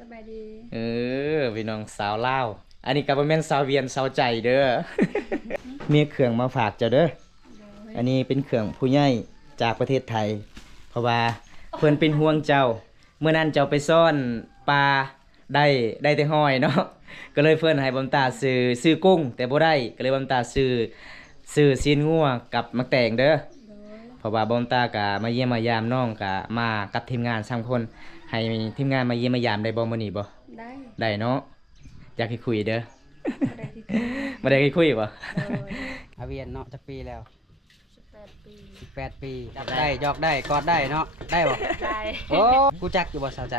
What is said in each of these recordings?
สบายดีพี่น้องสาวลาวอันนี้ก็บ่แม่นสาวเวียนสาวใจเด้อ มีเครื่องมาฝากเจ้าเด้ออันนี้เป็นเครื่องผู้ใหญ่จากประเทศไทยเพราะว่าเพิ่นเป็นห่วงเจ้าเมื่อนั้นเจ้าไปซ่อนปลาได้แต่ห้อยเนาะก็เลยเพิ่นให้บำตาซื้อกุ้งแต่บ่ได้ก็เลยบำตาซื้อซีนงัวกับมักแตงเด้อเพราะว่าบำตาก็มาเยี่ยมมายามน้องก็มากับทีมงาน3คนให้ทีมงานมาเยี่ยมมายามได้บ่มื้อนี้บ่ได้เนาะอยากให้คุยเด้อ บ่ได้ให้คุยบ่ อาเวียนเนาะจักปีแล้ว18 ปี 8 ปีจับได้ยอกได้กอดได้เนาะได้บ่ ได้ โอ้กูจักอยู่บ่สาวใจ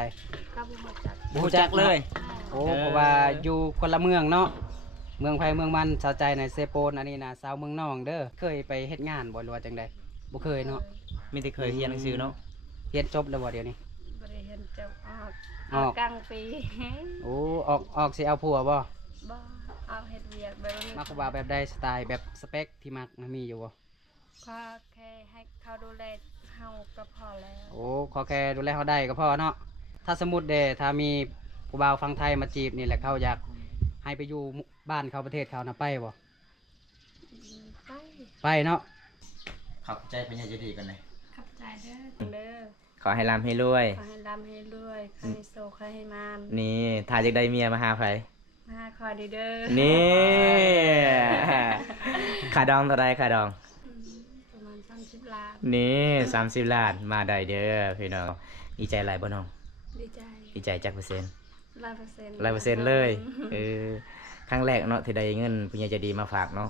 ก็บ่ฮู้จัก บ่รู้จักเลยโอ้เพราะว่าอยู่คนละเมืองเนาะเมืองไผเมืองมันสาวใจในเซโปนอันนี้นะสาวเมืองนองเด้อเคยไปเฮ็ดงานบ่หรือว่าจังได๋บ่เคยเนาะ มีแต่เคยเรียนหนังสือเนาะ เรียนจบแล้วบ่เดี๋ยวนี้ บ่ได้เห็นเจ้าออก กลางปี โอ้ออกสิเอาผัวบ่ บ่เอาเฮ็ดเวียกแบบนี้ มักว่าแบบใดสไตล์แบบสเปคที่มักมีอยู่บ่ ก็แค่ให้เขาดูแลเฮาก็พอแล้ว โอ้ขอแค่ดูแลเขาได้ก็พอเนาะถ้าสมมุติเด้ถ้ามีผู้บ่าวฟังไทยมาจีบนี่แหละเขาอยากให้ไปอยู่บ้านเขาประเทศเขานะไปบ่ ไป ไปเนาะ ขอบใจเป็นอย่างจะดีกันเลย ขับใจเด้อ ขอให้ร่ำให้รวย ขอให้ร่ำให้รวยขอให้โชคขอให้มาน นี่ถ้าอยากได้เมียมาหาไผ มาคอยดีเด้อ นี่ ขาดองเท่าไรขาดอง ประมาณ30 ล้าน นี่30 ล้านมาได้เด้อพี่น้องดีใจหลายบ่น้อง ดีใจ ดีใจจักเปอร์เซ็นต์ 100% 100%เลยครั้งแรกเนาะที่ได้เงินผู้ใหญ่ใจดีมาฝากเนาะ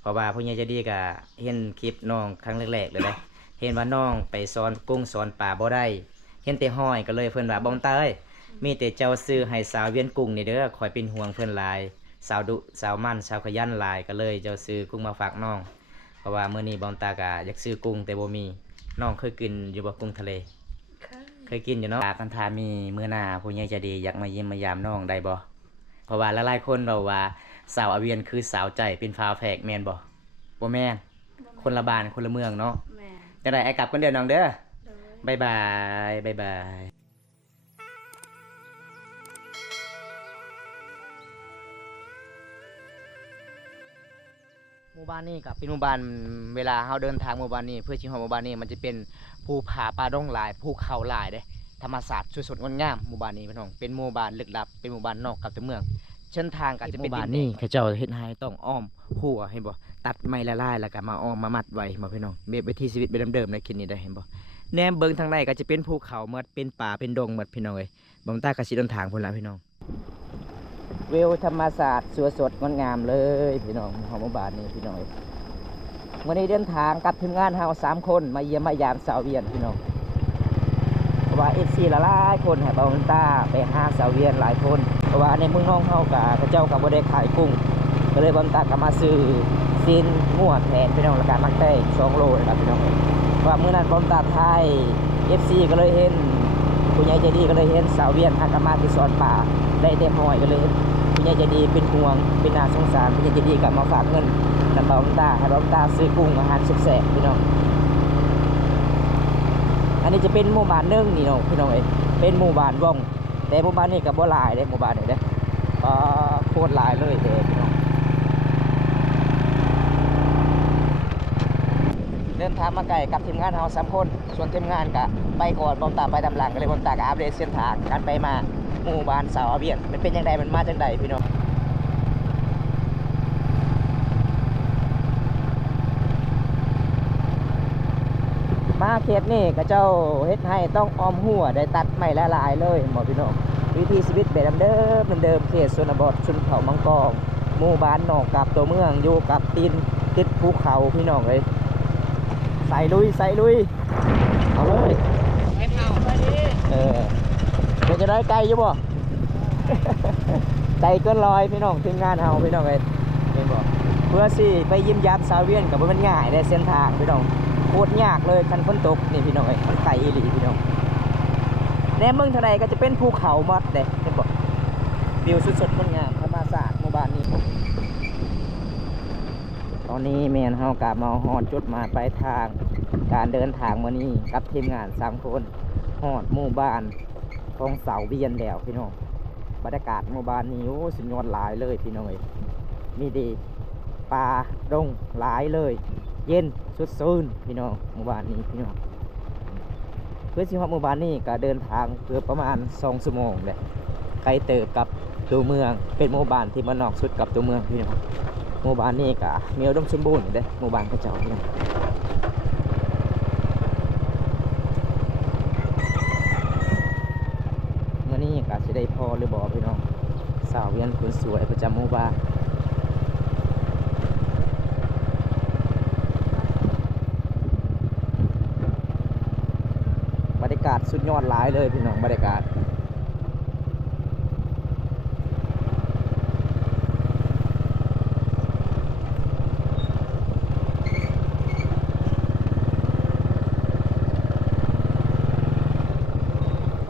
เพราะว่าผู้ใหญ่ใจดีก็เห็นคลิปน้องครั้งแรกๆเลยนะเห็นว่าน้องไปสอนกุ้งสอนปลาบ่ได้เห็นแต่ห้อยก็เลยเพิ่นว่าบ่ตาเอ้ยมีแต่เจ้าซื้อให้สาวเวียนกุ้งนี่เด้อคอยเป็นห่วงเพิ่นหลายสาวดุสาวมั่นสาวขยันหลายก็เลยเจ้าซื้อกุ้งมาฝากน้องเพราะว่ามื้อนี้บ่ตาก็อยากซื้อกุ้งแต่บ่มีน้องเคยกินอยู่บ่กุ้งทะเลเคยกินอยู่เนาะคันถ้ามีมื้อหน้าผู้ใหญ่ใจดีอยากมาเยี่ยมมายามน้องได้บ่เพราะว่าหลายๆคนเราว่าสาวอาเวียนคือสาวใจเป็นฟ้าแฝกแม่นบ่แม่นคนละบ้านคนละเมืองเนาะ แม่ จังได๋ไอ้กลับกันเด้อน้องเด้อ โดย บ๊ายบายบ๊ายบายหมู่บ้านนี้ก็เป็นหมู่บ้านเวลาเฮาเดินทางหมู่บ้านนี้เพื่อสิฮอดหมู่บ้านนี้มันจะเป็นภูผาป่าดงหลายภูเขาหลายเด้ธรรมศาสตร์สดๆงดงามหมู่บ้านนี้พี่น้องเป็นหมู่บ้านลึกลับเป็นหมู่บ้านนอกกับตัวเมืองเส้นทางก็จะเป็นหมู่บ้านนี้เขาเจ้าเฮ็ดให้ต้องอ้อมหัวเห็นบ่ตัดไม้ละลายแล้วก็มาอ้อมมามัดไว้บ่พี่น้องเบ็ดวิถีชีวิตแบบเดิมๆในคิดนี้ได้เห็นบ่แนมเบิ่งทางในก็จะเป็นภูเขาหมดเป็นป่าเป็นดงหมดพี่น้องเอ้ยบ่ตาก็สิเดินทางพุ่นล่ะพี่น้องวิวธรรมศาสตร์สดๆงดงามเลยพี่น้องของหมู่บ้านนี้พี่น้องเอ้ยวันนี้เดินทางกับทีมงานเฮา3คนมาเยี่ยมมายามสาวเวียนพี่น้องเพราะว่า FC หลายๆคนให้บ่ตาไปหาสาวเวียนหลายคนเพราะว่าในเมืองน้องเฮาก็เขาเจ้าก็บ่ได้ขายกุ้งก็เลยบ่ตาก็มาซื้อซีนงัวแทนพี่น้องแล้วก็มักได้2โลนะครับพี่น้องว่ามื้อนั้นบ่ตาไทย FC ก็เลยเห็นผู้ใหญ่ใจดีก็เลยเห็นสาวเวียนหากมาที่สอนป่าได้เต็มห้อยก็เลยผู้ใหญ่ใจดีเป็นห่วงเป็นน่าสงสารผู้ใหญ่ใจดีก็มาฝากเงินนำบ่ตาให้บ่ตาซื้อกุ้งอาหารแซ่บๆพี่น้องอันนี้จะเป็นหมู่บ้านนึงนี่น้องพี่น้องเอ้ยเป็นหมู่บ้านว่องแต่หมู่บ้านนี้ก็บ่หลายเด้หมู่บ้านนี้เด้โคตรหลายเลยเด้พี่น้องเดินทางมาไกลกับทีมงานเฮา3คนส่วนทีมงานก็ไปก่อนบ่ตาไปตามหลังก็เลยบ่ตาก็อัปเดตเส้นทางการไปมาหมู่บ้านสาวอาเวียนมันเป็นจังไดมันมาจังไดพี่น้องมาเขตนี่ก็เจ้าเฮ็ดให้ต้องอ้อมหัวได้ตัดไม้ละลายเลยหมอพี่น้องวิถีชีวิตแบบเดิมเขตชนบทชนเผ่ามังกรหมู่บ้านนอกกับตัวเมืองอยู่กับติดภูเขาพี่น้องเลยใส่ลุยเอาเลยให้เผาไปดิเดี๋ยวจะได้ไกลอยู่บ่ ไกลเกินร้อยพี่น้องทีมงานเฮาพี่น้องเลยเห็นบ่เพื่อสิไปยิ้มยามสาวเวียนกับมันง่ายได้เส้นทางพี่น้องโคตรยากเลยคันฝนตกนี่พี่น้องเอ้ยมันไกลอีหลีพี่น้องในเมืองทะเลก็จะเป็นภูเขาหมดเด้เห็นบ่วิวสดๆงดงามธรรมชาติหมู่บ้านนี้ตอนนี้แม่นเฮากลับมาฮอดจุดหมายปลายทางการเดินทางมื้อนี้กับทีมงาน3คนฮอดหมู่บ้าน ของเสาเวียนแล้วพี่น้องบรรยากาศหมู่บ้านนี้โอ้สุดยอดหลายเลยพี่น้องเอ้ยมีดีปลาดงหลายเลยเย็นสุดซื่นพี่น้องหมู่บ้านนี้พี่น้องเพื่อที่ฮอดหมู่บ้านนี้ก็เดินทางเกือบประมาณ2 ชั่วโมงเลยไกลเติบกับตัวเมืองเป็นหมู่บ้านที่มันนอกสุดกับตัวเมืองพี่น้องหมู่บ้านนี้ก็มีอุดมสมบูรณ์อยู่เด้หมู่บ้านเขาเจ้าพี่น้องมื้อนี้ก็สิได้พอหรือบ่พี่น้องสาวเวียนคนสวยประจำหมู่บ้านบรรยากาศสุดยอดหลายเลยพี่น้องบรรยากาศ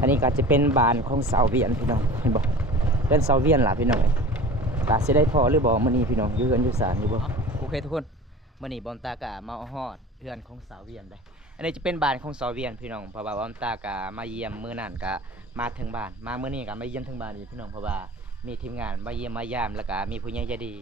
อันนี้ก็จะเป็นบ้านของสาวเวียนพี่น้องเห็นบ่เป็นสาวเวียนล่ะพี่น้องก็สิได้พอหรือบ่มื้อนี้พี่น้องอยู่เฮือนอยู่ศาลอยู่บ่โอเคทุกคนมื้อนี้บอมตากะมาฮอดเฮือนของสาวเวียนได้อันนี้จะเป็นบ้านของสาวเวียนพี่น้องเพราะว่าบอมตากะมาเยี่ยมมื้อนั้นก็มาถึงบ้านมามื้อนี้ก็มาเยี่ยมถึงบ้านอีกพี่น้องเพราะว่ามีทีมงานมาเยี่ยมมายามแล้วก็มีผู้ใหญ่ใจดี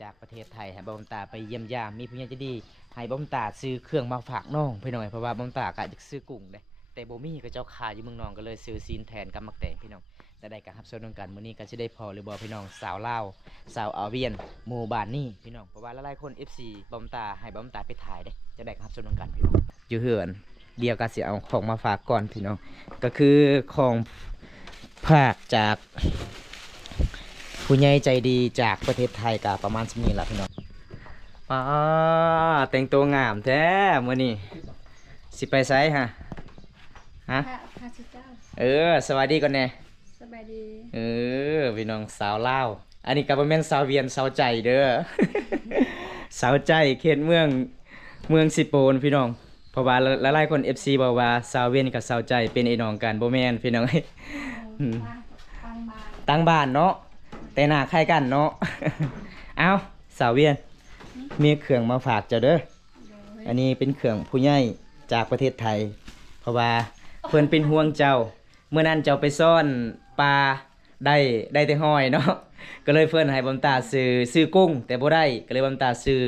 จากประเทศไทยให้บอมตาไปเยี่ยมยามมีผู้ใหญ่ใจดีให้บอมตาซื้อเครื่องมาฝากน้องพี่น้องเพราะว่าบอมตากะจะซื้อกุ้งเด้แต่บ่มีก็เจ้าขายอยู่เมืองนองก็เลยซื้อซีนแทนกับมักแตงพี่น้องแต่ได้กับรับส่วนกันมื้อนี้ก็สิได้พอหรือบ่พี่น้องสาวลาวสาวอาเวียนหมู่บ้านนี้พี่น้องเพราะว่าหลายๆคน FC บอมตาให้บอมตาไปถ่ายเด้จะได้กับรับส่วนกันพี่น้องอยู่เฮือนเดียวก็สิเอาของมาฝากก่อนพี่น้องก็คือของภาคจากผู้ใหญ่ใจดีจากประเทศไทยก็ประมาณนี้ล่ะพี่น้องแต่งตัวงามแท้มื้อนี้สิไปไสฮะข้าเจ้า สวัสดีก่อนแน่ สบายดี พี่น้องสาวลาวอันนี้ก็บ่แม่นสาวเวียนสาวใจเด้อ สาวใจเขตเมืองสิโปนพี่น้องเพราะว่าหลายๆคน FC บอกว่าสาวเวียนกับสาวใจเป็นไอ้น้องกันบ่แม่นพี่น้อง ตั้งบ้านเนาะแต่หน้าคล้ายกันเนาะ เอาสาวเวียนมีเครื่องมาฝากเจ้าเด้ออันนี้เป็นเครื่องผู้ใหญ่จากประเทศไทยเพราะว่าเพิ่นเป็นห่วงเจ้าเมื่อนั้นเจ้าไปซ่อนปลาได้แต่ห้อยเนาะก็เลยเพิ่นให้บำตาซื้อกุ้งแต่บ่ได้ก็เลยบำตาซื้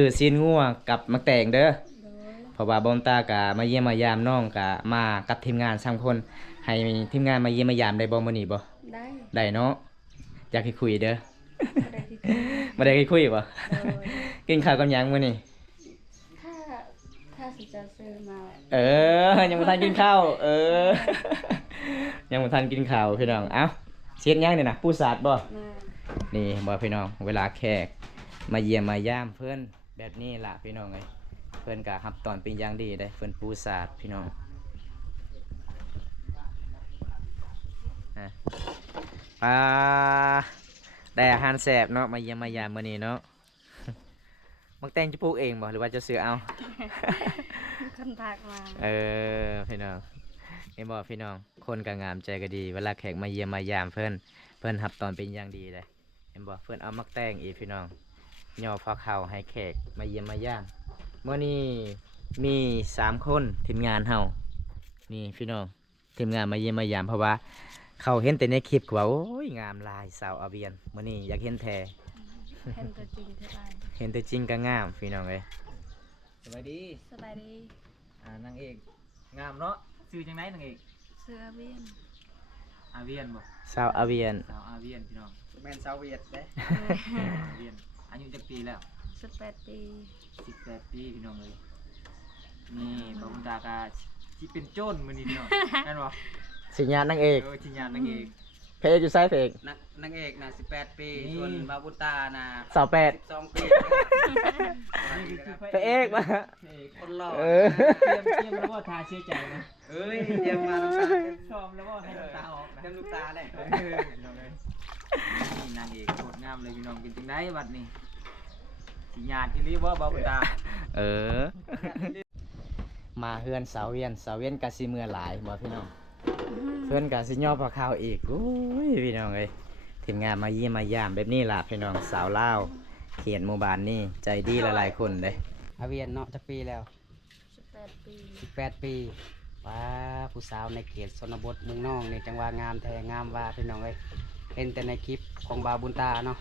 อซีนงัวกับมักแตงเด้อเพราะว่าบำตาก็มาเยี่ยมมายามน้องก็มากับทีมงาน3คนให้ทีมงานมาเยี่ยมมายามได้บ่มื้อนี้บ่ได้เนาะอยากให้คุยเด้อบ่ได้ให้คุยบ่กินข้าวกับหยังมื้อนี้ถ้าสิจะซื้อมา ยังบ่ทันกินข้าวยังบ่ทันกินข้าวพี่น้องเอ้าเสียดยังนี่นะปูสาดบ่นี่บ่พี่น้องเวลาแขกมาเยี่ยมมายามเพิ่นแบบนี้ล่ะพี่น้องเอ้ยเพิ่นก็รับตอนเป็นอย่างดีเด้เพิ่นปูสาดพี่น้องได้อาหารแซ่บเนาะมาเยี่ยมมายามมื้อนี้เนาะมักแตงจะปลูกเองบ่หรือว่าจะซื้อเอา คนพากมา พี่น้องเห็นบ่พี่น้องคนก็งามใจก็ดีเวลาแขกมาเยี่ยมมายามเพิ่นรับตอนเป็นอย่างดีเลยเห็นบ่เพิ่นเอามักแตงอีกพี่น้องย่อฟ้าข้าวให้แขกมาเยี่ยมมายามเมื่อนี้มี3คนทีมงานเฮานี่พี่น้องทีมงานมาเยี่ยมมายามเพราะว่าเขาเห็นแต่ในคลิปก็ว่าโอ้ยงามหลายสาวอาเวียนมื้อนี้อยากเห็นแท้ เห็นตัวจริงเท่าไหร่ เห็นแต่จริงก็งามพี่น้องเอ้ย สบายดี สบายดี นางเอกงามเนาะชื่อจังไหนนางเอก เสื้อเวียน อาเวียนบ่ สาวอาเวียน สาวอาเวียนพี่น้อง แม่นชาวเวียดเด้ อาเวียนอายุจักปีแล้ว 18 ปี 18 ปีพี่น้องเลยนี่บางตากาที่เป็นโจรมื้อนี้พี่น้องแม่นบ่ สิญญาณนางเอก ชิญญานางเอก เพลงอยู่ไซเพลง นางเอกน่ะ18 ปีส่วนบาบุตาน่ะ สาวแปด 12 ปี นี่คือ พระเอกมา พระเอก คนหล่อ เออ เตรียมแล้วว่าทาเชื่อใจนะ เอ้ยเตรียมมาน้ำตา ชอบแล้วว่าให้น้ำตาออกนะ เตรียมลูกตาได้ พี่น้องเลยนี่นางเอกโคตรงามเลยพี่น้องเป็นจังไดบัดนี้สิญาณที่รีบ่บ่าวตา เออ มาเฮือนสาวเวียนกะสิเมื่อหลายบ่พี่น้องเพื่อนกะสิย่อพอข้าวอีกอุ้ยพี่น้องเอ้ยทีมงานมาเยี่ยมมายามแบบนี้ล่ะพี่น้องสาวลาวเขียนหมู่บ้านนี่ใจดีหลายๆคนเด้ อาเวียนเนาะจักปีแล้ว 18 ปี 18 ปีป ว้าผู้สาวในเขตชนบทเมืองน้องในจังหวะงามแท้งามว่าพี่น้องเอ้ยเห็นแต่ในคลิปของบาวบุญตาเนาะ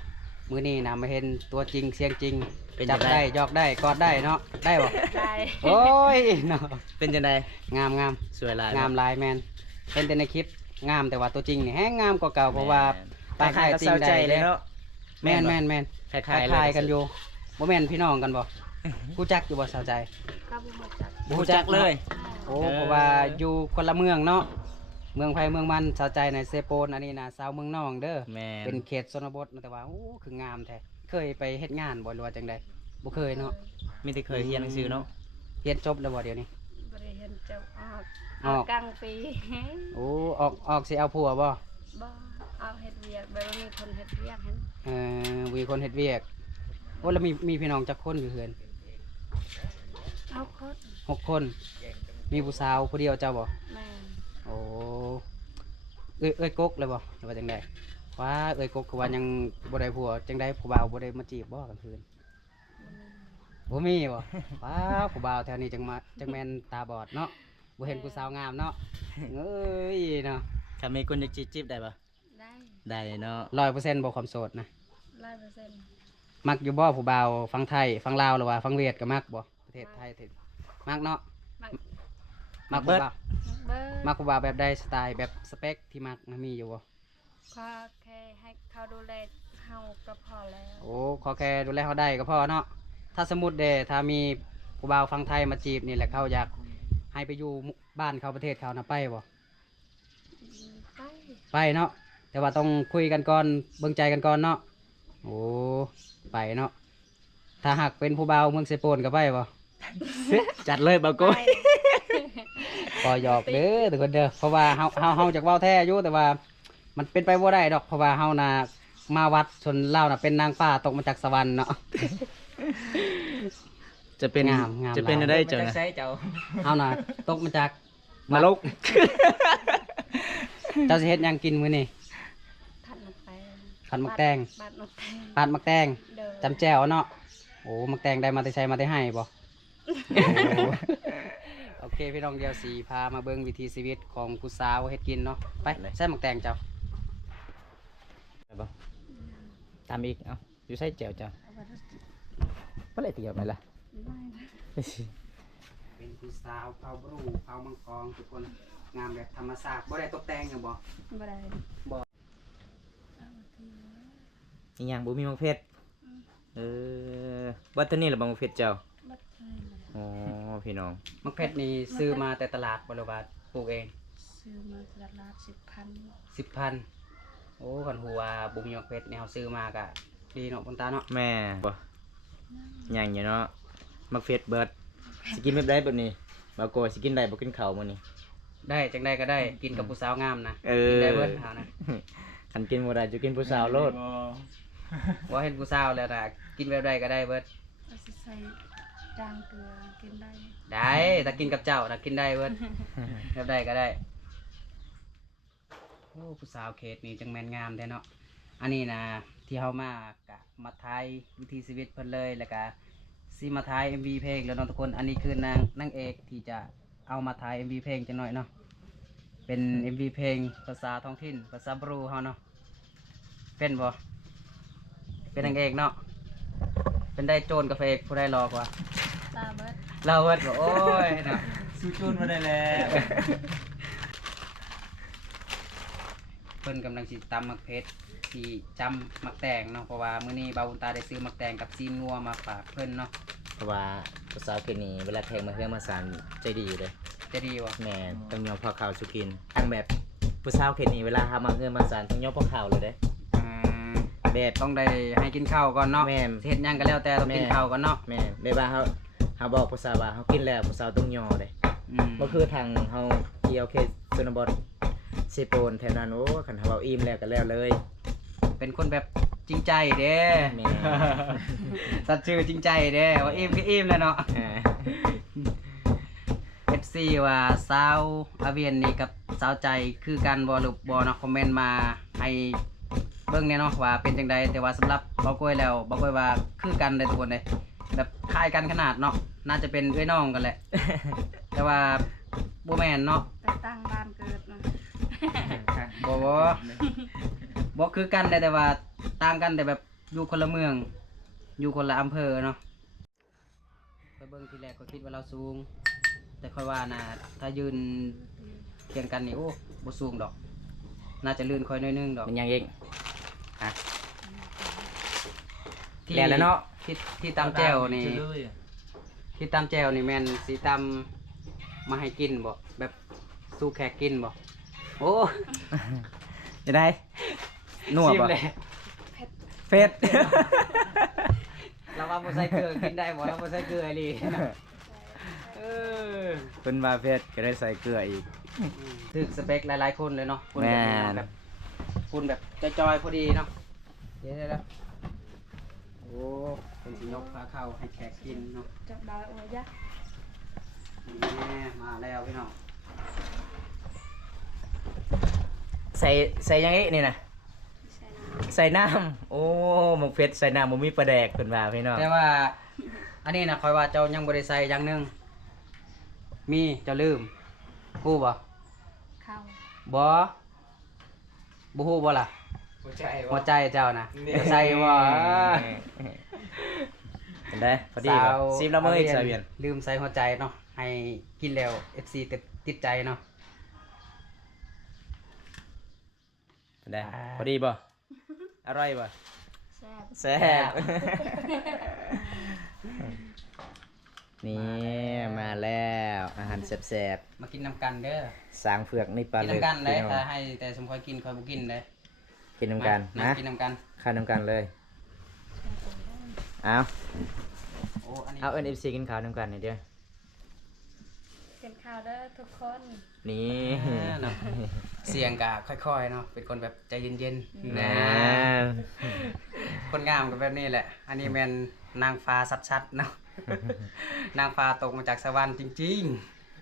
มื้อนี้นะมาเห็นตัวจริงเสียงจริง เป็น จั จั บ งได ได้ยอกได้กอดได้เนาะได้บ่ ได้ โอ้ยเนาะ เป็นจังได งามงาม สวยหลาย งามหลายแมนเห็นแต่ในคลิปงามแต่ว่าตัวจริงนี่แฮงงามกว่าเก่าเพราะว่า คล้ายๆกับสาวใจเลยเนาะ แม่นแม่นแม่น คล้าย คล้ายๆกันอยู่บ่แม่นพี่น้องกันบ่กูจักอยู่บ่สาวใจ ก็บุกจัก บ่รู้จักเลย โอ้เพราะว่าอยู่คนละเมืองเนาะเมืองไผเมืองมันสาวใจในเซโปนอันนี้นะสาวเมืองน้องเด้อ แม่น เป็นเขตชนบทนะแต่ว่าโอ้คืองามแท้เคยไปเฮ็ดงานบ่หรือว่าจังไดบ่เคยเนาะ มีแต่เคยเรียนหนังสือเนาะ เรียนจบแล้วบ่เดี๋ยวนี้ บริเห็นจบออก ออก กลางปี โอ้ออกสิเอาผัวบ่ บ่เอาเฮ็ดเวียกแบบว่ามีคนเฮ็ดเวียกเห็น มีคนเฮ็ดเวียกโอ้แล้วมีพี่น้องจักคนอยู่เฮือน เอาคด 6 คน มีผู้สาวผู้เดียวเจ้าบ่ แม่น โอ้เอ้ยกกเลยบ่หรือว่าจังไดว้าเอ้ยกกคือว่ายังบ่ได้ผัวจังไดผู้บ่าวบ่ได้มาจีบบ่กลางคืนบ่มีบ่ว้าผู้บ่าวแถวนี้จังแม่นตาบอดเนาะบ่เห็นผู้สาวงามเนาะเอ้ยเนาะ ถ้ามีคนอยากจีบได้ปะ ได้ ได้เนาะ 100%บ่ความโสดนะ 100% มักอยู่บ่ผู้บ่าวฟังไทยฟังลาวหรือว่าฟังเวียดก็มักบ่ประเทศไทยมักเนาะ มัก มักผู้บ่าว เบิด มักผู้บ่าวแบบใดสไตล์แบบสเปคที่มักนะมีอยู่บ่ ขอแค่ให้เขาดูแลเฮาก็พอแล้ว โอ้ขอแค่ดูแลเขาได้ก็พอเนาะถ้าสมมุติเด้ถ้ามีผู้บ่าวฟังไทยมาจีบนี่แหละเขาอยากให้ไปอยู่บ้านเขาประเทศเขานะไปบ่ ไป ไปเนาะแต่ว่าต้องคุยกันก่อนเบิ่งใจกันก่อนเนาะโอ้ไปเนาะถ้าหากเป็นผู้บ่าวเมืองเซโปนก็ไปบ่ จัดเลยบาโก้ ไป ก็หยอกเด้อทุกคนเด้อเพราะว่าเฮาจากเว้าแท้อยู่แต่ว่ามันเป็นไปบ่ได้ดอกเพราะว่าเฮาน่ะมาวัดชนเล่าน่ะเป็นนางฟ้าตกมาจากสวรรค์เนาะ จะเป็น งาม จะเป็นอะไร ไม่ เจ้า ได้ นะ ใช้เจ้า เฮาน่ะตกมาจาก มาลก เจ้าสิเฮ็ดหยังกินมื้อนี้ ทันไป ขันมักแตง บาดนกแตง ปาดมักแตง เด้อ จำแจ่วเนาะโอ้มักแตงได้มาแต่ใช้มาแต่ให้บ่ โอเคพี่น้องเดียวสีพามาเบิ่งวิถีชีวิตของผู้สาวเฮ็ดกินเนาะไปใส่มักแตงเจ้า ตามอีก เอาอยู่ใส่แจวจ้ะ เอาไว้แล้ว เมื่อไรตีออกไหมล่ะ ไม่นะ เป็นผู้สาวเผาบรูเผามังกรทุกคนงามแบบธรรมชาติบ่ได้ตกแต่งหยังบ่ บ่ได้ อีกอย่างบุมีมังเพชรวัดตัวนี้หรือมังเพชรเจ้า บัดเลยนะ อ๋อพี่น้อง มักเพชรนี่ซื้อมาแต่ตลาดบ่หรือว่าปลูกเอง ซื้อมาตลาด10,000 10,000โอ้คันฮู้ว่าบ่มีมักเพชรนี่เฮาซื้อมาก็ดีเนาะคุณตาเนาะ แม่บ่ยังอยู่เนาะมักเพชรเบิดสกินแบบได้แบบนี้บาโก้สกินได้บ่กินข้าวมื้อนี้ ได้จังได้ก็ได้กินกับผู้สาวงามนะ เออ กินได้เบิดเฮานะ คันกินบ่ได้จะกินผู้สาวโลด ว่าเห็นผู้สาวแล้วนะกินแบบใดก็ได้เบิด เอาสิใส่จางเกลือกินได้ ได้ถ้ากินกับเจ้าถ้ากินได้เบิด แบบใดก็ได้โอ้ผู้สาวเขตนี่จังแม่นงามแท้เนาะอันนี้นะที่เฮามากะมาถ่ายวิถีชีวิตเพิ่นเลยแล้วก็สิมาถ่าย MV เพลงแล้วเนาะทุกคนอันนี้คือนางเอกที่จะเอามาถ่าย MV เพลงจังหน่อยเนาะเป็น MV เพลงภาษาท้องถิ่นภาษาบรูเฮาเนาะเป็นบ่เป็นนางเอกเนาะเป็นได้โจรกับพระเอกผู้ได้รอกว่า ตาเบิด เราเวิร์ดบอกโอ้ยเนาะ สู้จูนมาได้แล้ว เพิ่นกำลังสิตำมักเพชรที่จำมักแตงเนาะเพราะว่ามื้อนี้บาวบุญตาได้ซื้อมักแตงกับซีนงัวมาฝากเพิ่นเนาะ เพราะว่าผู้สาวคนนี้เวลาแทงมาเพื่อมาสานใจดีอยู่เลย จะดีบ่ แม่ต้องยอมพอข่าวสุกินทางแบบผู้สาวคนนี้เวลาทำมาเพื่อมาสานต้องยอมพอข่าวเลยเด้ อืม แบบ ต้องได้ให้กินข้าวก่อนเนาะ แม่น สิเฮ็ดหยังก็แล้วแต่ต้องกินข้าวก่อนเนาะ แม่แบบว่าเขาบอกผู้สาวว่าเขากินแล้วผู้สาวต้องยอเลย อืม ก็คือทางเขาเกี่ยวเคสชนบทเซโปนแถวนั้นโอ้ขันเขาเอาอิ่มแล้วก็แล้วเลย เป็นคนแบบจริงใจเด้ แม่ สัตว์ชื่อจริงใจเด้ว่าอิ่มก็อิ่มแล้วเนาะ อ่า FC ว่าสาวอาเวียนนี่กับสาวใจคือกันบ่หรือบ่เนาะคอมเมนต์มาให้เบิ่งแน่เนาะว่าเป็นจังใดแต่ว่าสำหรับบ่ก้อยแล้วบ่ก้อยว่าคือกันเลยทุกคนเลยแบบคล้ายกันขนาดเนาะน่าจะเป็นเอ้ยน้องกันแหละ แต่ว่า บ่แม่นเนาะ แต่ตั้งบ้านเกิดนะ บ่คือกันแต่ว่าต่างกันแต่แบบอยู่คนละเมือง อยู่คนละอำเภอเนาะไปเบิ่งทีแรกก็คิดว่าเราสูง แต่ค่อยว่านะถ้ายืนเคียงกันนี่โอ้บ่สูงดอก น่าจะลื่นค่อยน้อยนึงดอก มันยังอีก ที่ แล้วเนาะ ที่ตำแจ่วนี่ที่ตำแจ่วนี่แม่นสิตำมาให้กินบ่แบบสู้แขกกินบ่โอ้ จะได้นัว ชิม บ่ เลย เผ็ด เราว่าบ่ใส่เกลือกินได้บ่เราบ่ใส่เกลือลีเออ เพิ่นว่าเผ็ดก็ได้ใส่เกลืออีก ถึกสเปคหลายๆคนเลยเนาะคน แม่ แบบคุณแบบจอยๆพอดีเนาะเดี๋ยวโอ้เป็นสิยกพาเข้าให้แขกกินเนาะ จับดาวเอายะ นี่มาแล้วพี่น้อง ใส่ยังอีกนี่นะ ใช่นะ ใส่น้ำโอ้หมกเผ็ดใส่น้ำบ่มีปลาแดกเพิ่นว่าพี่น้อง แต่ว่าอันนี้นะคอยว่าเจ้ายังบ่ได้ใส่อย่างหนึงมีเจ้าลืมฮู้บ่ เข้า บ่ฮู้บ่ล่ะหัวใจเจ้านะจะใส่บ่ เห็นได้พอดีบ่ซิมละมื้ออีกซะเวียน ลืมใส่หัวใจเนาะให้กินแล้ว FC ติดใจเนาะ เห็นได้พอดีบ่อร่อยบ่ แซ่บ แซ่บ นี่มาแล้วอาหารแซ่บ มากินน้ำกันเด้อ ๆสางเผือกในปลา กิน ลึก น้ำกันเลย พี่น้อง ถ้าให้แต่สมคอยกินคอยบ่กินเลย กินน้ำกัน มา นะ กินน้ำกัน ข้าวน้ำกันเลยเอา โอ้อันนี้ เอาNFC กินข้าวน้ำกันหน่อยเด้อ เป็นข้าวเด้อทุกคน นี่ เนาะเสียงกะค่อยๆเนาะเป็นคนแบบใจเย็นๆ นะ คนงามก็แบบนี้แหละ อันนี้แม่นนางฟ้าชัดๆเนาะ นางฟ้าตกมาจากสวรรค์จริง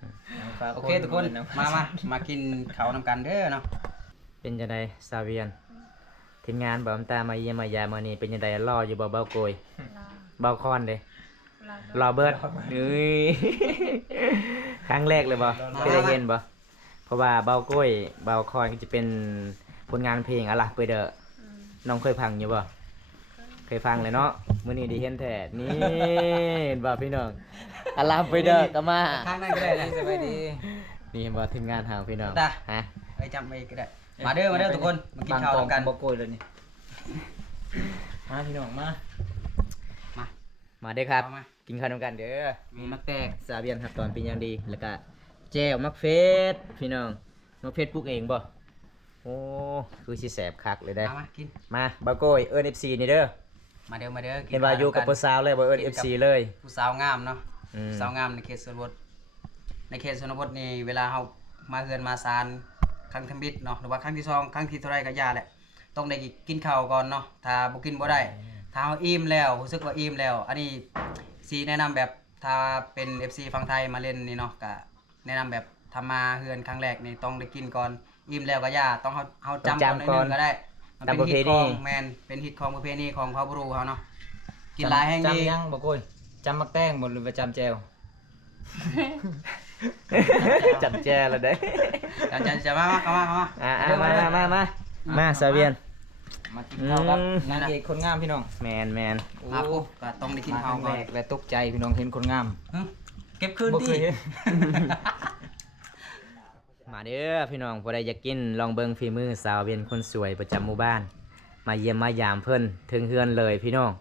ๆ โอเคทุกคน มากินข้าวน้ำกันเด้อเนาะ เป็นจังไดซาเวียนทีมงานบ่อมตามาเยี่ยมมายามมื้อนี้เป็นจังไดรออยู่บ่เบาโกย รอ เบาคอนเด้ รอ รอเบิดเอ้ย ครั้งแรกเลยบ่เคยได้เห็นบ่เพราะว่าเบาโกยเบาคอนก็จะเป็นผลงานเพลงอะล่ะเปิดเด้อ อืม น้องเคยฟังอยู่บ่เคยฟังเลยเนาะมื้อนี้ได้เห็นแท้นี่เห็นบ่พี่น้องอะล่ะไปเด้อก็มา ข้างนั้นก็ได้นะสบายดี นี่เห็นบ่ทีมงานหาพี่น้อง ได้ ฮะ ไปจำไปก็ได้ มาเด้อทุกคน มากินข้าวน้ำกัน บ่โกยเลยนี่มาพี่น้องมา มาเด้อครับ เอามา กินข้าวนํกันเด้อ มีมักแตก ซาเบียนครับตอนเป็นอย่างดีแล้วก็แจ่วมักเฟสพี่น้องมักเฟสปลูกเองบ่โอ้คือสิแสบคักเลยได้ เอามากิน มาบาโก้ยเอิ้น FC นี่เด้อ มาเด้อกิ เห็นว่าอยู่กับผู้สาวเลยบ่เอิ้น FC เลย ผู้สาวงามเนาะ อืม ผู้สาวงามในเขตชนบทในเขตชนบทนี่เวลาเฮามาเฮือนมาซานครั้งทำบิดเนาะหรือว่าครั้งที่สองครั้งที่เท่าไรก็ยาแหละต้องได้กินข้าวก่อนเนาะถ้าบ่กินบ่ได้ถ้าเฮาอิ่มแล้วรู้สึกว่าอิ่มแล้ว อันนี้สิแนะนำแบบถ้าเป็น FC ฝั่งไทยมาเล่นนี่เนาะก็แนะนำแบบทำมาเฮือนครั้งแรกนี่ต้องได้กินก่อนอิ่มแล้วก็ยาต้องเฮาจำก่อนหน่อยนึงก็ได้มันเป็นฮิตของแม่นเป็นฮิตของประเพณีของพระบรูเฮาเนาะกินหลายแห่งดี จำยังบ่โกยจำมักแตงบ่หรือว่าจำแจว จัดแจ้แล้วเด้อ จะมาเข้ามา มาซาเบียน มากินข้าวครับ อืม นางเอกคนงามพี่น้อง แมน มาปุ๊บก็ต้องได้กินข้าว มาครั้ง ก่อ แร น กและตกใจพี่น้องเห็นคนงาม เก็บคืน บ่ ดิ เคยเห็น มาเด้อพี่น้องผู้ใดอยากกินลองเบิ่งฝีมือสาวเบียนคนสวยประจำหมู่บ้าน มาเยี่ยมมายามเพิ่นถึงเฮือนเลยพี่น้อง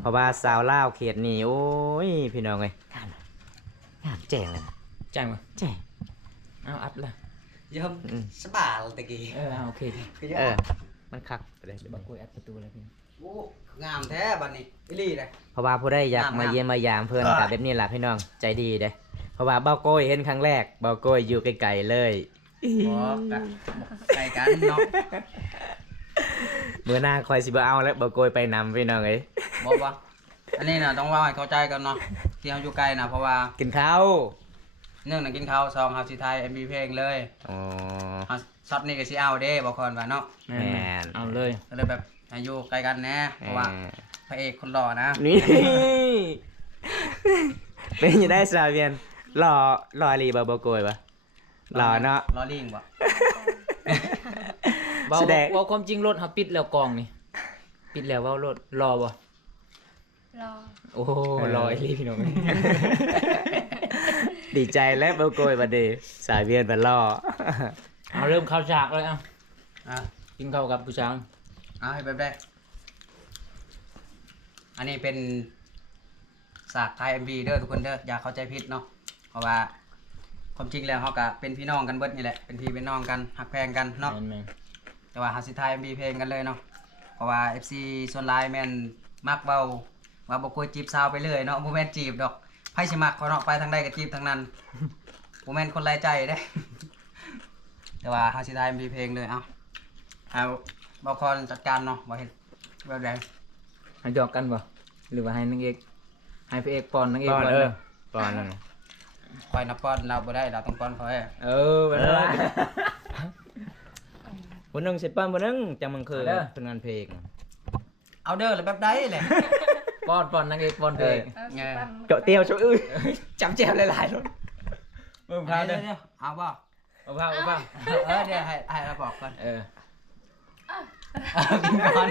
เพราะว่าสาวลาวเขตนี้โอ้ยพี่น้องเอ้ยงามแจ้งเลยนะ จังบ่ แจ้ง เอาอัดละ ยมสบายตะกี้ เอาโอเคดิ เออมันคักไปเลย บ่โกยอัดประตูเลยพี่น้อง โอ้งามแท้บัดนี้อีหลีเลย เพราะว่าผู้ใดอยากมาเยี่ยมมายามเพิ่นกับแบบนี้ล่ะพี่น้องใจดีเด้เพราะว่าเบ้าโก้ยเห็นครั้งแรกเบ้าโก้ยอยู่ไกลๆเลย บอกกะไกลกันเนาะ มื้อหน้าคอยสิบ่เอาแล้วเบ้าโก้ยไปนำพี่น้องเอ้ย บอกว่าอันนี้น่ะต้องว่าให้เข้าใจกันเนาะที่เฮาอยู่ไกลน่ะเพราะว่า กินข้าว เนื่องจากกินข้าวซองเฮาสิไทย MV เพลงเลย อ๋อ เฮาช็อตนี้ก็สิเอาเด้บ่คอนว่าเนาะ แม่น เอาเลย ก็เลยแบบให้อยู่ไกลกันแน่เพราะว่าพระเอกคนหล่อนะ นี่ เป็นอยู่ได้ซาเวียนหล่ออีหลีบ่เบ้าโก้ยบ่ หล่อเนาะ ล้อลิงบ่ เว้า แสดง เว้าความจริงรถเฮาปิดแล้วกองนี่ปิดแล้วเว้ารถรอบ่ รอ โอ้โหรออีหลีพี่น้อง ดีใจแล้วเบลโกยบัดนี้สายเวียนบัดล่อ เอาเริ่มเข้าฉากเลยเอ้า อ่ะ กินข้าวกับผู้ชาย เอาให้แบบได้อันนี้เป็นสากไทย MV เด้อทุกคนเด้ออย่าเข้าใจผิดเนาะเพราะว่าความจริงแล้วเฮาก็เป็นพี่น้องกันเบิดนี่แหละเป็นพี่เป็นน้องกันฮักแพงกันเนาะ แม่น แต่ว่าเฮาสิถ่าย MV เพลงกันเลยเนาะเพราะว่า FC ส่วนหลายแม่นมักเว้าว่าบ่ควรจีบสาวไปเรื่อยเนาะบ่แม่นจีบดอกไผสิมักเขาเนาะไปทางใดก็จีบทางนั้นบ่แม่นคนหลายใจเด้ แต่ว่าเฮาสิถ่าย MV เพลงเลยเอาบ่คอนจัดการเนาะบ่เฮ็ดแบบใด ๆให้หยอกกันบ่หรือว่าให้นางเอกให้พระเอกป้อนนางเอก ป้อน ก่อน เออ นะ ป้อนนั่น คอยนับป้อนเราบ่ได้เราต้องป้อนเขาให้ เออไปเลย บ่นึงสิป้อนบ่นึงจังมันคือ เอาเด้อ เป็นงานเพลง เอาเด้อแล้วแบบใดแหละ ป้อนนางเอกป้อนพระเอก เอา ไง สิปั้น เจาะเตียวเจาะอื้อจำแจ่วหลายๆรถ เบิ่งพาเด้อ เดี๋ยวเอาบ่ เอาพาเอาพา เดี๋ยวให้เราบอกก่อน เออ กินก่อน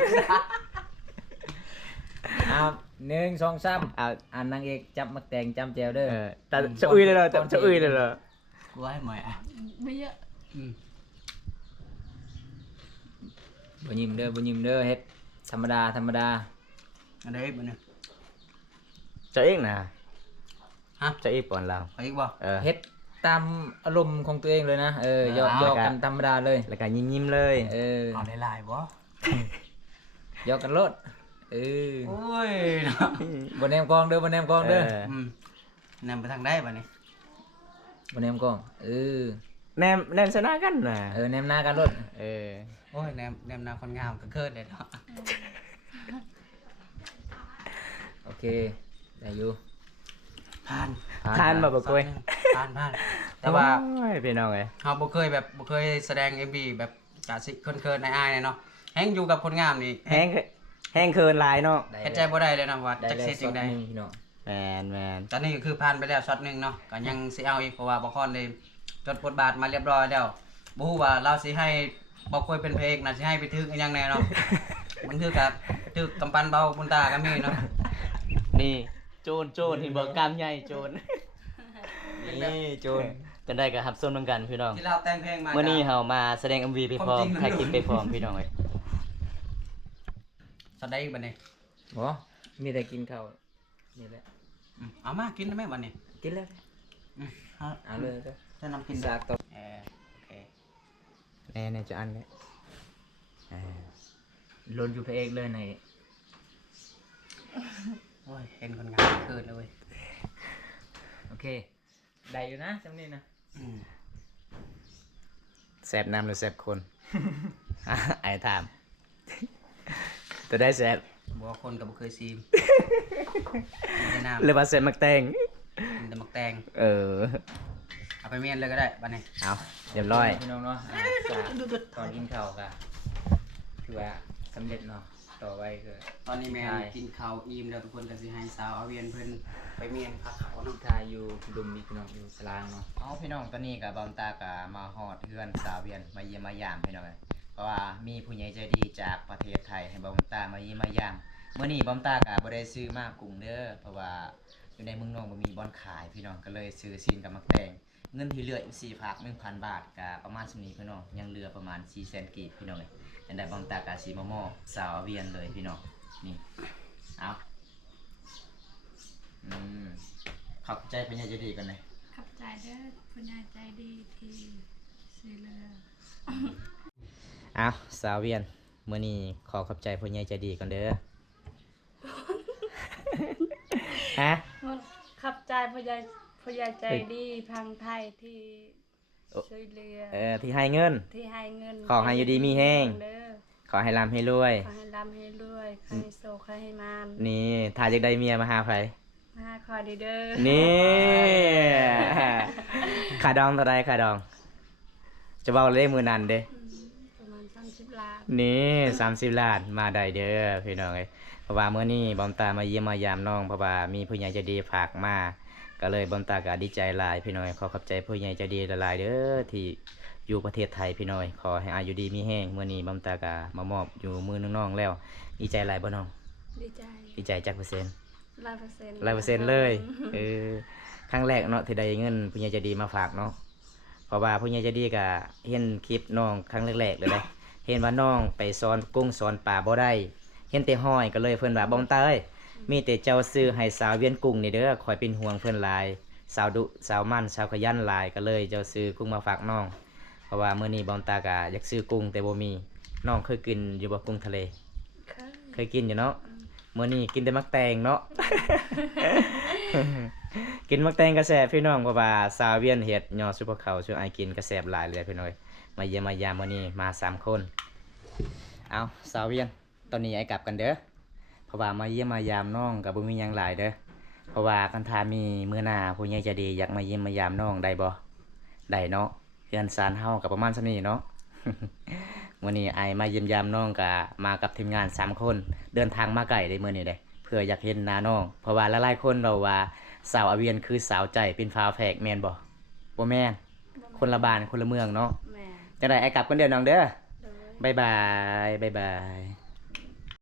เอา1 2 3 เอา อ่านนางเอกจับมักแตงจำแจวเด้อ แต่เจาะอื้อเลยเหรอแต่เจาะอื้อเลยเหรอ กูให้หมอยอ่ะ ไม่เยอะ อืม บ่ยิ้มเด้อบ่ยิ้มเด้อเฮ็ดธรรมดาธรรมดา อันใดอีกบ่เนี่ย เจาะเองนะ ฮะ เจาะอีกป้อนเรา ไปอีกบ่ เฮ็ดตามอารมณ์ของตัวเองเลยนะหยอก เอา หยอกกันธรรมดาเลย แล้วก็ยิ้มๆเลย เอาได้หลายบ่ หยอกกันโลดเออ โอ้ยเนาะ บ่แนมกองเด้อบ่แนมกองเด้อ อืมนำไปทางใดบ่เนี่ย บ่แนมกองแนมชนะกันน่ะ แนมหน้ากันโลด เออ โอ้ยแนมนาคนงามก็เคิดเลยเนาะ โอเคได้อยู่ ผ่าน ทานบ่บ่โกย ผ่านแต่ว่า โอ้ยพี่น้องเอ้ย เฮาบ่เคยแบบบ่เคยแสดง MV แบบกะสิเคินๆในอายๆเนาะแฮงอยู่กับคนงามนี่ แห้งเคินหลายเนาะ ได้ เฮ็ดใจบ่ได้เลยนะว่า ได้ จัก แล้ว เฮ็ดจังได๋ สดหนึ่พี่น้อง แมน ตอนนี้ก็คือผ่านไปแล้วช็อตหนึงเนาะก็ยังสิเอาอีกเพราะว่าบ่คอนได้จดบทบาทมาเรียบร้อยแล้วบ่ฮู้ว่าเราสิให้บ่ค่อยเป็นเพลงน่ะสิให้ไปถึกอีหยังแน่เนาะ มันคือกับถึกกำปั้นเบาบุญตาก็มีเนาะ นี่โจรที่บอกกล้ามใหญ่โจร นี่โจร จังได้ก็หับส้นเหมือนกันพี่น้อง ที่เราแต่งเพลงมา เมื่อนี้เฮามาแสดง MV ไปพร้อม ความจริงนะ ถ่ายคลิปไปพร้อมพี่น้องเอ้ย สดได้อีกบัดนี้ บ่มีแต่กินข้าวนี่แหละ เอามากินได้ไหมบัดนี้ กินแล้ว เอาเลยเด้อ จะนำกิน สากตบ โอเค แน่จะอันนี้เออ ลนอยู่พระเอกเลยใน โอ้ยเห็นคนงามเกินเลย โอเคได้อยู่นะจำนี้นะ อืม แซ่บน้ำหรือแซ่บคน ไอ้ถามจะได้แซ่บ บ่คนก็บ่เคยซีมกินแต่น้ำ หรือว่าแซ่บมักแตง กินแต่หมักแตง เออ เอาไปเมียนเลยก็ได้บัดนี้ เอาเรียบร้อย พี่น้องเนาะจากตอนกินข้าวก็ถือว่าสำเร็จเนาะต่อไปคือ ตอนนี้แม่ ใช่ กินข้าวอิ่มแล้วทุกคนก็สิให้สาวเอาเวียนเพิ่นไปเมียนพักเขาเนาะ ทายอยู่ดุมมีพี่น้องอยู่สลางเนาะ เอาพี่น้องตอนนี้กับบอมตากับมาฮอดเพื่อนสาวเวียนมาเยี่ยมมายามพี่น้องเอ้ยเพราะว่ามีผู้ใหญ่ใจดีจากประเทศไทยให้บอมตามาเยี่ยมมายามเมื่อนี้บอมตากับบ่ได้ซื้อมากรุงเด้อเพราะว่าอยู่ในเมืองนอกบ่มีบ่อนขายพี่น้องก็เลยซื้อซีนกับมักแตงเงินที่เหลืออีก4ฝาก 1,000 บาทก็ประมาณส่นี้พี่น้องยังเหลือประมาณ400,000กีบพี่น้องเอ้ยจังได้บอมตากับสิมามอบสาวเวียนเลยพี่น้องนี่เอาขอบใจผู้ใหญ่ใจดีกันเลย ขับใจเด้อผู้ใหญ่ใจดีที่ซื้อเรือ อ้าวสาวเวียนมื้อนี้ขอขอบใจผู้ใหญ่ใจดีกันเด้อ ฮะ ขับใจผู้ใหญ่ใจดีพังไทยที่ช่วยเรือ ที่ให้เงิน ที่ให้เงิน ขอให้อยู่ดีมีแห้ง เด้อ ขอให้ร่ำให้รวย ขอให้ร่ำให้รวยขอให้โศกขอให้มาน นี่ถ้าอยากได้เมียมาหาไผ มาขอดีเด้อ นี่ ขาดองเท่าไรขาดอง จะเบาเลขมือนันเด้ ประมาณ30 ล้าน นี่30 ล้านมาได้เด้อพี่น้องเอ้ยเพราะว่าเมื่อนี้บอมตามาเยี่ยมมายามน้องเพราะว่ามีผู้ใหญ่ใจดีฝากมา ก็เลยบอมตาก็ดีใจหลายพี่น้อยขอขอบใจผู้ใหญ่ใจดีหลายๆเด้อที่อยู่ประเทศไทยพี่น้อยขอให้อายุดีมีแห้งมื้อนี้บอมตาก็มามอบอยู่มือน้องๆแล้วดีใจหลายบ่น้อง ดีใจ ดีใจจักเปอร์เซ็นต์ 100% เลยครั้งแรกเนาะที่ได้เงินผู้ใหญ่ใจดีมาฝากเนาะเพราะว่าผู้ใหญ่ใจดีก็เห็นคลิปน้องครั้งแรกๆเลยเด้เห็นว่าน้องไปสอนกุ้งสอนปลาบ่ได้เห็นแต่ห้อยก็เลยเพิ่นว่าบอมตาเอ้ยมีแต่เจ้าซื้อให้สาวเวียนกุ้งนี่เด้อคอยเป็นห่วงเพิ่นหลายสาวดุสาวมั่นสาวขยันหลายก็เลยเจ้าซื้อกุ้งมาฝากน้องเพราะว่ามื้อนี้บอมตาก็อยากซื้อกุ้งแต่บ่มีน้องเคยกินอยู่บ่กุ้งทะเล เคยกินอยู่เนาะมื้อนี้กินแต่มักแตงเนาะ กินมักแตงกระแสบพี่น้องเพราะว่าสาวเวียนเฮ็ดยอซุปเปอร์เขาช่วยไอกินกระแสบหลายเลยพี่น้อยมาเยี่ยมมายามมื้อนี้มา3คนเอาสาวเวียนตอนนี้ไอกลับกันเด้อเพราะว่ามาเยี่ยมมายามน้องก็บ่มีหยังหลายเด้อเพราะว่าคันถ้ามีมื้อหน้าผู้ใหญ่ใจดีอยากมาเยี่ยมมายามน้องได้บ่ได้เนาะเฮือนซานเฮาก็ประมาณส่ำนี้เนาะ มื้อนี้ไอมาเยี่ยมยามน้องก็มากับทีมงาน3คนเดินทางมาไกลได้มื้อนี้เด้เพื่ออยากเห็นหน้าน้องเพราะว่าหลายๆคนเราว่าสาวอาเวียนคือสาวใจเป็นฟ้าแฝกแม่นบ่แม่นคนละบ้านคนละเมืองเนาะ แม่ จังได๋ไอกลับกันเด้อน้องเด้อ โดย บ๊ายบาย